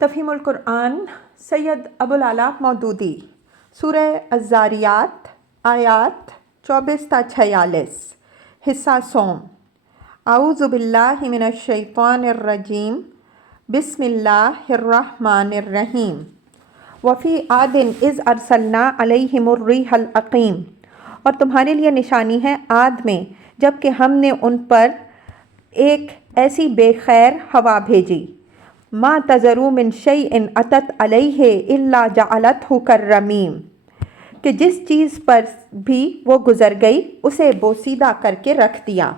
تفہیم القرآن سید ابوالعلا مودودی، سورہ الذاریات آیات 24 تا 46، حصہ سوم۔ اعوذ باللہ من الشیطان الرجیم، بسم اللہ الرحمن الرحیم۔ وفی عاد اذ ارسلنا علیہم الریح العقیم، اور تمہارے لیے نشانی ہے عاد میں جب کہ ہم نے ان پر ایک ایسی بے خیر ہوا بھیجی۔ ما تذرو من شیء اتت علیہ الا جعلتہ کالرمیم، کہ جس چیز پر بھی وہ گزر گئی اسے بوسیدہ کر کے رکھ دیا۔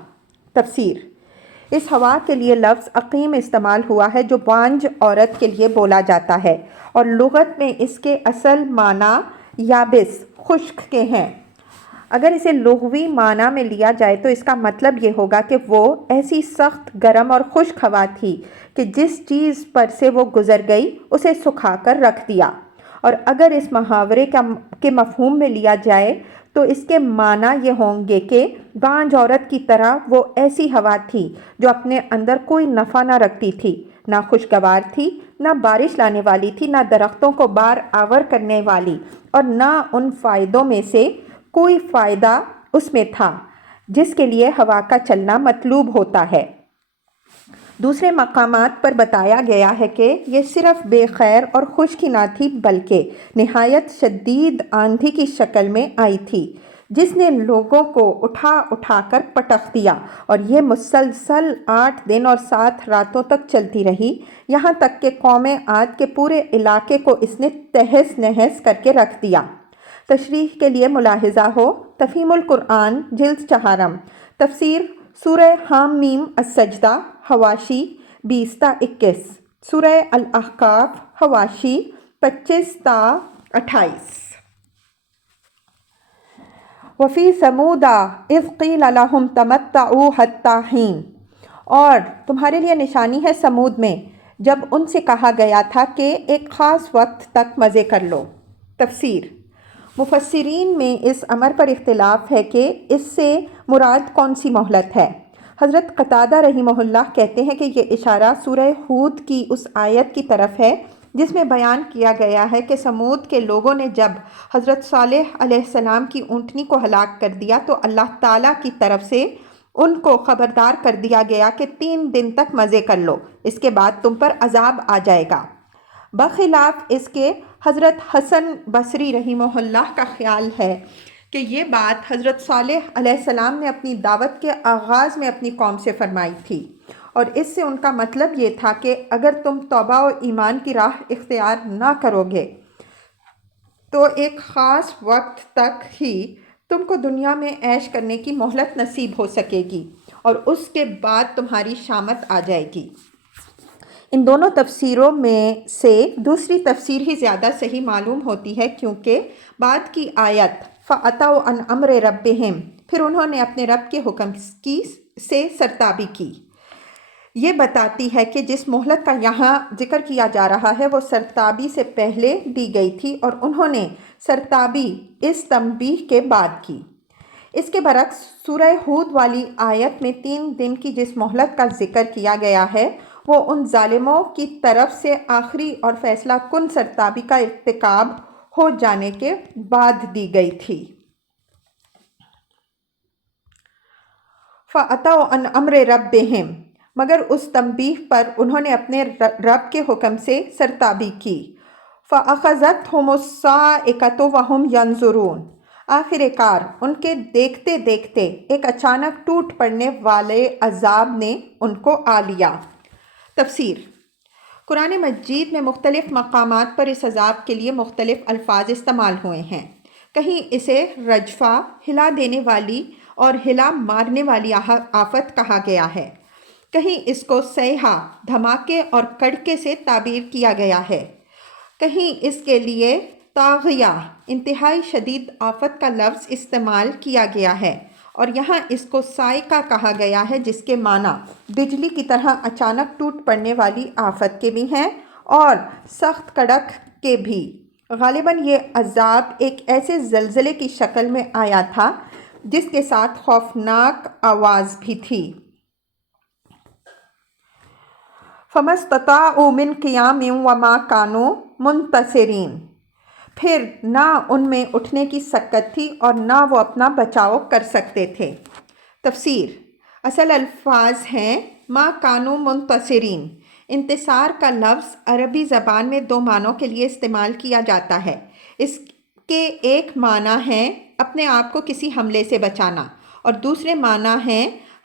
تفسیر: اس ہوا کے لیے لفظ عقیم استعمال ہوا ہے جو بانجھ عورت کے لیے بولا جاتا ہے، اور لغت میں اس کے اصل معنی یابس، خشک کے ہیں۔ اگر اسے لغوی معنی میں لیا جائے تو اس کا مطلب یہ ہوگا کہ وہ ایسی سخت گرم اور خشک ہوا تھی کہ جس چیز پر سے وہ گزر گئی اسے سکھا کر رکھ دیا۔ اور اگر اس محاورے کے مفہوم میں لیا جائے تو اس کے معنی یہ ہوں گے کہ بانجھ عورت کی طرح وہ ایسی ہوا تھی جو اپنے اندر کوئی نفع نہ رکھتی تھی، نہ خوشگوار تھی، نہ بارش لانے والی تھی، نہ درختوں کو بار آور کرنے والی، اور نہ ان فائدوں میں سے کوئی فائدہ اس میں تھا جس کے لیے ہوا کا چلنا مطلوب ہوتا ہے۔ دوسرے مقامات پر بتایا گیا ہے کہ یہ صرف بے خیر اور خشکی نہ تھی بلکہ نہایت شدید آندھی کی شکل میں آئی تھی جس نے لوگوں کو اٹھا اٹھا کر پٹخ دیا، اور یہ مسلسل 8 دن اور 7 راتوں تک چلتی رہی، یہاں تک کہ قوم عاد کے پورے علاقے کو اس نے تہس نہس کر کے رکھ دیا۔ تشریح کے لیے ملاحظہ ہو: تفہیم القرآن جلد 4، تفسیر سورہ حامیم السجدہ، حواشی 20 تا 21، سورہ الاحقاف، حواشی 25 تا 28۔ وفی ثمود اذ قیل لہم تمتعوا حتی حین، اور تمہارے لیے نشانی ہے سمود میں جب ان سے کہا گیا تھا کہ ایک خاص وقت تک مزے کر لو۔ تفسیر: مفسرین میں اس امر پر اختلاف ہے کہ اس سے مراد کون سی مہلت ہے۔ حضرت قتادہ رحمہ اللہ کہتے ہیں کہ یہ اشارہ سورہ ہود کی اس آیت کی طرف ہے جس میں بیان کیا گیا ہے کہ سمود کے لوگوں نے جب حضرت صالح علیہ السلام کی اونٹنی کو ہلاک کر دیا تو اللہ تعالیٰ کی طرف سے ان کو خبردار کر دیا گیا کہ 3 دن تک مزے کر لو، اس کے بعد تم پر عذاب آ جائے گا۔ بخلاف اس کے حضرت حسن بصری رحمہ اللہ کا خیال ہے کہ یہ بات حضرت صالح علیہ السلام نے اپنی دعوت کے آغاز میں اپنی قوم سے فرمائی تھی، اور اس سے ان کا مطلب یہ تھا کہ اگر تم توبہ و ایمان کی راہ اختیار نہ کرو گے تو ایک خاص وقت تک ہی تم کو دنیا میں عیش کرنے کی مہلت نصیب ہو سکے گی، اور اس کے بعد تمہاری شامت آ جائے گی۔ ان دونوں تفسیروں میں سے دوسری تفسیر ہی زیادہ صحیح معلوم ہوتی ہے، کیونکہ بعد کی آیت فَأَتَوْا عَنْ أَمْرِ رَبِّهِمْ، پھر انہوں نے اپنے رب کے حکم سے سرتابی کی، یہ بتاتی ہے کہ جس مہلت کا یہاں ذکر کیا جا رہا ہے وہ سرتابی سے پہلے دی گئی تھی، اور انہوں نے سرتابی اس تنبیہ کے بعد کی۔ اس کے برعکس سورہ ہود والی آیت میں 3 دن کی جس مہلت کا ذکر کیا گیا ہے وہ ان ظالموں کی طرف سے آخری اور فیصلہ کن سرتابی کا ارتکاب ہو جانے کے بعد دی گئی تھی۔ فَأَتَوْا عَنْ أَمْرِ رَبِّهِمْ، مگر اس تنبیہ پر انہوں نے اپنے رب کے حکم سے سرتابی کی۔ فَأَخَذَتْهُمُ الصَّاعِقَةُ وَهُمْ يَنظُرُونَ، آخر کار ان کے دیکھتے دیکھتے ایک اچانک ٹوٹ پڑنے والے عذاب نے ان کو آ لیا۔ تفسیر: قرآن مجید میں مختلف مقامات پر اس عذاب کے لیے مختلف الفاظ استعمال ہوئے ہیں۔ کہیں اسے رجفہ، ہلا دینے والی اور ہلا مارنے والی آفت کہا گیا ہے، کہیں اس کو صیحہ، دھماکے اور کڑکے سے تعبیر کیا گیا ہے، کہیں اس کے لیے طاغیہ، انتہائی شدید آفت کا لفظ استعمال کیا گیا ہے، اور یہاں اس کو صاعقہ کہا گیا ہے جس کے معنی بجلی کی طرح اچانک ٹوٹ پڑنے والی آفت کے بھی ہیں اور سخت کڑک کے بھی۔ غالباً یہ عذاب ایک ایسے زلزلے کی شکل میں آیا تھا جس کے ساتھ خوفناک آواز بھی تھی۔ فمستطاعوا من قیام وما کانوا منتصرین، پھر نہ ان میں اٹھنے کی سکت تھی اور نہ وہ اپنا بچاؤ کر سکتے تھے۔ تفسیر: اصل الفاظ ہیں ما کانوا منتصرین۔ انتصار کا لفظ عربی زبان میں دو معنوں کے لیے استعمال کیا جاتا ہے۔ اس کے ایک معنی ہے اپنے آپ کو کسی حملے سے بچانا، اور دوسرے معنی ہے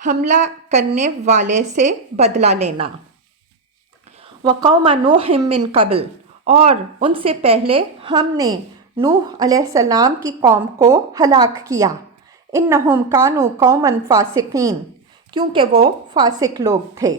حملہ کرنے والے سے بدلہ لینا۔ وَقَوْمَ نُوحٍ مِّن قَبْلُ، اور ان سے پہلے ہم نے نوح علیہ السلام کی قوم کو ہلاک کیا۔ اِنَّهُمْ كَانُوا قَوْمًا فَاسِقِينَ، کیونکہ وہ فاسق لوگ تھے۔